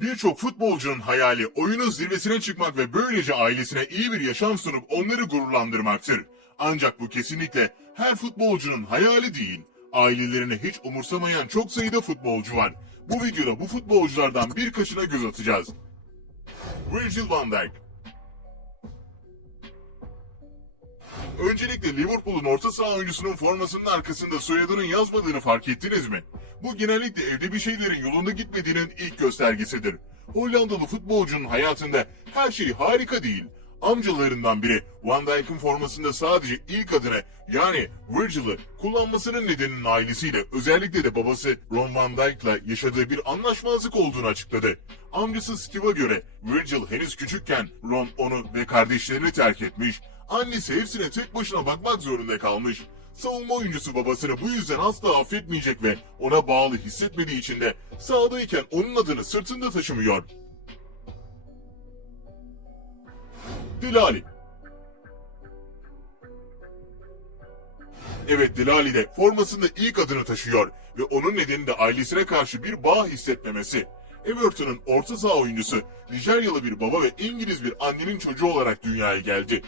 Birçok futbolcunun hayali oyunun zirvesine çıkmak ve böylece ailesine iyi bir yaşam sunup onları gururlandırmaktır. Ancak bu kesinlikle her futbolcunun hayali değil. Ailelerini hiç umursamayan çok sayıda futbolcu var. Bu videoda bu futbolculardan birkaçına göz atacağız. Virgil van Dijk Öncelikle Liverpool'un orta saha oyuncusunun formasının arkasında soyadının yazmadığını fark ettiniz mi? Bu genellikle evde bir şeylerin yolunda gitmediğinin ilk göstergesidir. Hollandalı futbolcunun hayatında her şey harika değil. Amcalarından biri Van Dijk'ın formasında sadece ilk adını yani Virgil'ı kullanmasının nedeninin ailesiyle özellikle de babası Ron Van Dijk'la yaşadığı bir anlaşmazlık olduğunu açıkladı. Amcası Steve'a göre Virgil henüz küçükken Ron onu ve kardeşlerini terk etmiş, annesi hepsine tek başına bakmak zorunda kalmış. Savunma oyuncusu babasını bu yüzden asla affetmeyecek ve ona bağlı hissetmediği için de sahadayken onun adını sırtında taşımıyor. Dilali Evet Dilali de formasında ilk adını taşıyor ve onun nedeni de ailesine karşı bir bağ hissetmemesi. Everton'un orta saha oyuncusu Nijeryalı bir baba ve İngiliz bir annenin çocuğu olarak dünyaya geldi.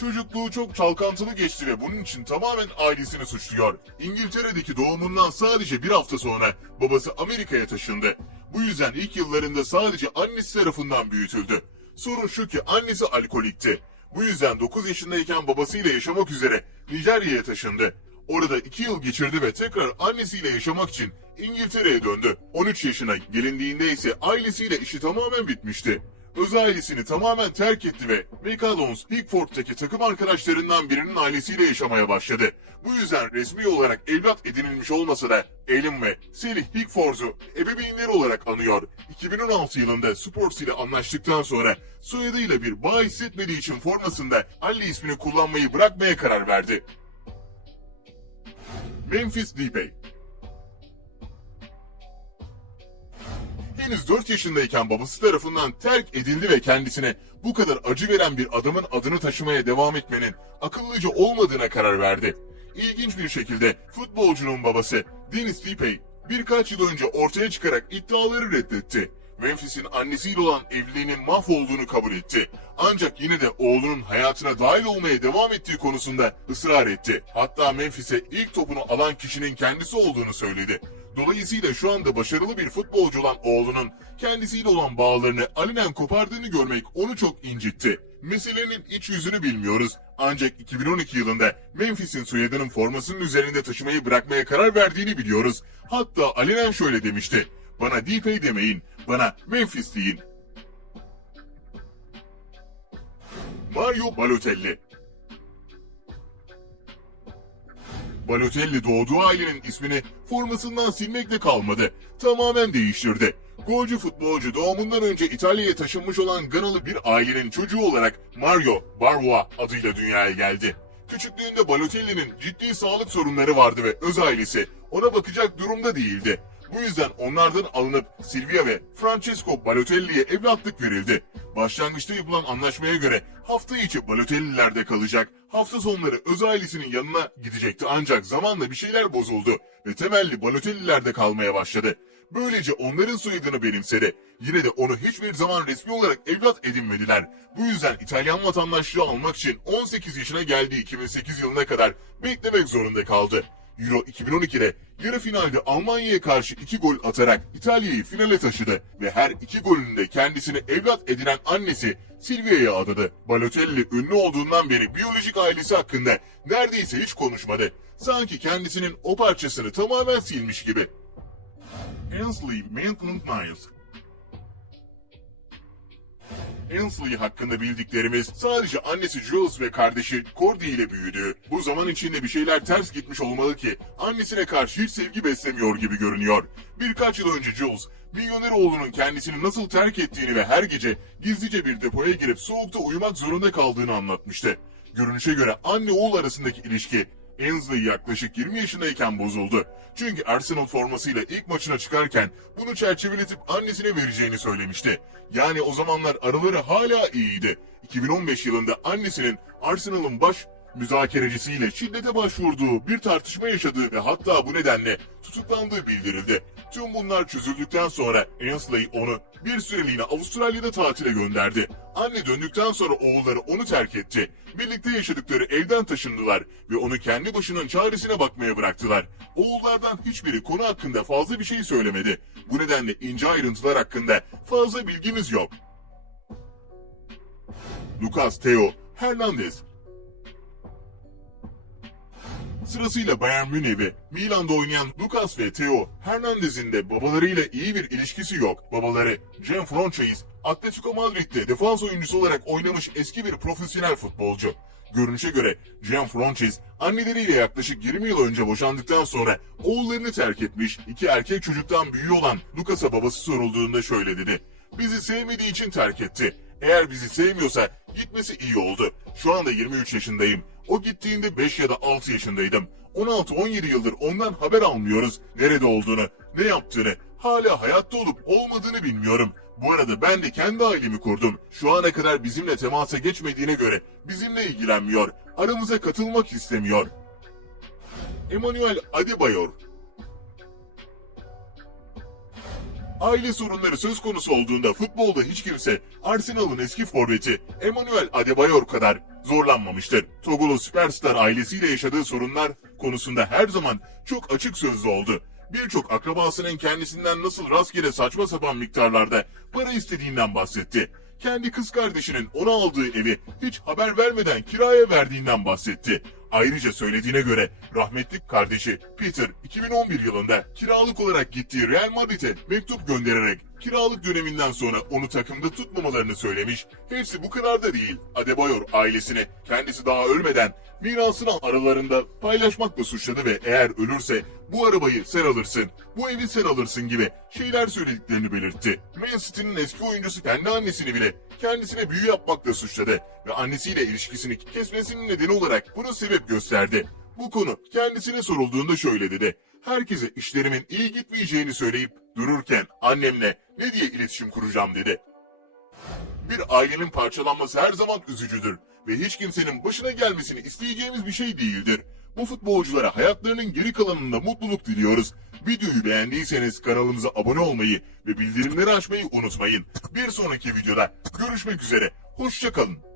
Çocukluğu çok çalkantılı geçti ve bunun için tamamen ailesini suçluyor. İngiltere'deki doğumundan sadece bir hafta sonra babası Amerika'ya taşındı. Bu yüzden ilk yıllarında sadece annesi tarafından büyütüldü. Sorun şu ki annesi alkolikti. Bu yüzden 9 yaşındayken babasıyla yaşamak üzere Nijerya'ya taşındı. Orada 2 yıl geçirdi ve tekrar annesiyle yaşamak için İngiltere'ye döndü. 13 yaşına gelindiğinde ise ailesiyle işi tamamen bitmişti. Öz ailesini tamamen terk etti ve McAdams Hickford'daki takım arkadaşlarından birinin ailesiyle yaşamaya başladı. Bu yüzden resmi olarak evlat edinilmiş olmasa da Alan ve Sally Hickford'u ebeveynleri olarak anıyor. 2016 yılında Sports ile anlaştıktan sonra soyadıyla bir bağ hissetmediği için formasında Ali ismini kullanmayı bırakmaya karar verdi. Memphis Depay henüz 4 yaşındayken babası tarafından terk edildi ve kendisine bu kadar acı veren bir adamın adını taşımaya devam etmenin akıllıca olmadığına karar verdi. İlginç bir şekilde futbolcunun babası Dennis Depay birkaç yıl önce ortaya çıkarak iddiaları reddetti. Memphis'in annesiyle olan evliliğinin mahvolduğunu kabul etti. Ancak yine de oğlunun hayatına dahil olmaya devam ettiği konusunda ısrar etti. Hatta Memphis'e ilk topunu alan kişinin kendisi olduğunu söyledi. Dolayısıyla şu anda başarılı bir futbolcu olan oğlunun kendisiyle olan bağlarını alenen kopardığını görmek onu çok incitti. Meselenin iç yüzünü bilmiyoruz. Ancak 2012 yılında Memphis'in soyadının formasının üzerinde taşımayı bırakmaya karar verdiğini biliyoruz. Hatta alenen şöyle demişti. Bana Depay demeyin, bana Memphis deyin. Mario Balotelli Balotelli doğduğu ailenin ismini formasından silmekle kalmadı. Tamamen değiştirdi. Golcü futbolcu doğumundan önce İtalya'ya taşınmış olan Ganalı bir ailenin çocuğu olarak Mario Barboa adıyla dünyaya geldi. Küçüklüğünde Balotelli'nin ciddi sağlık sorunları vardı ve öz ailesi ona bakacak durumda değildi. Bu yüzden onlardan alınıp Silvia ve Francesco Balotelli'ye evlatlık verildi. Başlangıçta yapılan anlaşmaya göre hafta içi Balotelli'lerde kalacak, hafta sonları öz ailesinin yanına gidecekti ancak zamanla bir şeyler bozuldu ve temelli Balotelli'lerde kalmaya başladı. Böylece onların soyadını benimsedi. Yine de onu hiçbir zaman resmi olarak evlat edinmediler. Bu yüzden İtalyan vatandaşlığı almak için 18 yaşına geldiği 2008 yılına kadar beklemek zorunda kaldı. Euro 2012'de yarı finalde Almanya'ya karşı iki gol atarak İtalya'yı finale taşıdı ve her iki golünde kendisini evlat edinen annesi Silvia'ya adadı. Balotelli ünlü olduğundan beri biyolojik ailesi hakkında neredeyse hiç konuşmadı. Sanki kendisinin o parçasını tamamen silmiş gibi. Ainsley Maitland-Niles Ainsley hakkında bildiklerimiz sadece annesi Jules ve kardeşi Cordy ile büyüdü. Bu zaman içinde bir şeyler ters gitmiş olmalı ki annesine karşı hiç sevgi beslemiyor gibi görünüyor. Birkaç yıl önce Jules, milyoner oğlunun kendisini nasıl terk ettiğini ve her gece gizlice bir depoya girip soğukta uyumak zorunda kaldığını anlatmıştı. Görünüşe göre anne oğul arasındaki ilişki Ainsley yaklaşık 20 yaşındayken bozuldu. Çünkü Arsenal formasıyla ilk maçına çıkarken bunu çerçeveletip annesine vereceğini söylemişti. Yani o zamanlar araları hala iyiydi. 2015 yılında annesinin Arsenal'ın baş müzakerecisiyle şiddete başvurduğu, bir tartışma yaşadığı ve hatta bu nedenle tutuklandığı bildirildi. Tüm bunlar çözüldükten sonra Ainsley onu bir süreliğine Avustralya'da tatile gönderdi. Anne döndükten sonra oğulları onu terk etti. Birlikte yaşadıkları evden taşındılar ve onu kendi başının çaresine bakmaya bıraktılar. Oğullardan hiçbiri konu hakkında fazla bir şey söylemedi. Bu nedenle ince ayrıntılar hakkında fazla bilgimiz yok. Lucas Theo Hernandez Sırasıyla Bayern Münih ve Milan'da oynayan Lucas ve Theo Hernandez'in de babalarıyla iyi bir ilişkisi yok. Babaları Cem Franchise, Atletico Madrid'de defans oyuncusu olarak oynamış eski bir profesyonel futbolcu. Görünüşe göre Cem Franchise anneleriyle yaklaşık 20 yıl önce boşandıktan sonra oğullarını terk etmiş, iki erkek çocuktan büyüğü olan Lucas'a babası sorulduğunda şöyle dedi. Bizi sevmediği için terk etti. Eğer bizi sevmiyorsa gitmesi iyi oldu. Şu anda 23 yaşındayım. O gittiğinde 5 ya da 6 yaşındaydım. 16-17 yıldır ondan haber almıyoruz. Nerede olduğunu, ne yaptığını, hala hayatta olup olmadığını bilmiyorum. Bu arada ben de kendi ailemi kurdum. Şu ana kadar bizimle temasa geçmediğine göre bizimle ilgilenmiyor. Aramıza katılmak istemiyor. Emmanuel Adebayor Aile sorunları söz konusu olduğunda futbolda hiç kimse Arsenal'ın eski forveti Emmanuel Adebayor kadar zorlanmamıştır. Togolu süperstar ailesiyle yaşadığı sorunlar konusunda her zaman çok açık sözlü oldu. Birçok akrabasının kendisinden nasıl rastgele saçma sapan miktarlarda para istediğinden bahsetti. Kendi kız kardeşinin ona aldığı evi hiç haber vermeden kiraya verdiğinden bahsetti. Ayrıca söylediğine göre rahmetli kardeşi Peter 2011 yılında kiralık olarak gittiği Real Madrid'e mektup göndererek kiralık döneminden sonra onu takımda tutmamalarını söylemiş. Hepsi bu kadar da değil. Adebayor ailesini kendisi daha ölmeden mirasını aralarında paylaşmakla suçladı ve eğer ölürse bu arabayı sen alırsın, bu evi sen alırsın gibi şeyler söylediklerini belirtti. Man City'nin eski oyuncusu kendi annesini bile kendisine büyü yapmakla suçladı ve annesiyle ilişkisini kesmesinin nedeni olarak bunu sebep gösterdi. Bu konu kendisine sorulduğunda şöyle dedi. Herkese işlerimin iyi gitmeyeceğini söyleyip dururken annemle ne diye iletişim kuracağım dedi. Bir ailenin parçalanması her zaman üzücüdür ve hiç kimsenin başına gelmesini isteyeceğimiz bir şey değildir. Bu futbolculara hayatlarının geri kalanında mutluluk diliyoruz. Videoyu beğendiyseniz kanalımıza abone olmayı ve bildirimleri açmayı unutmayın. Bir sonraki videoda görüşmek üzere. Hoşçakalın.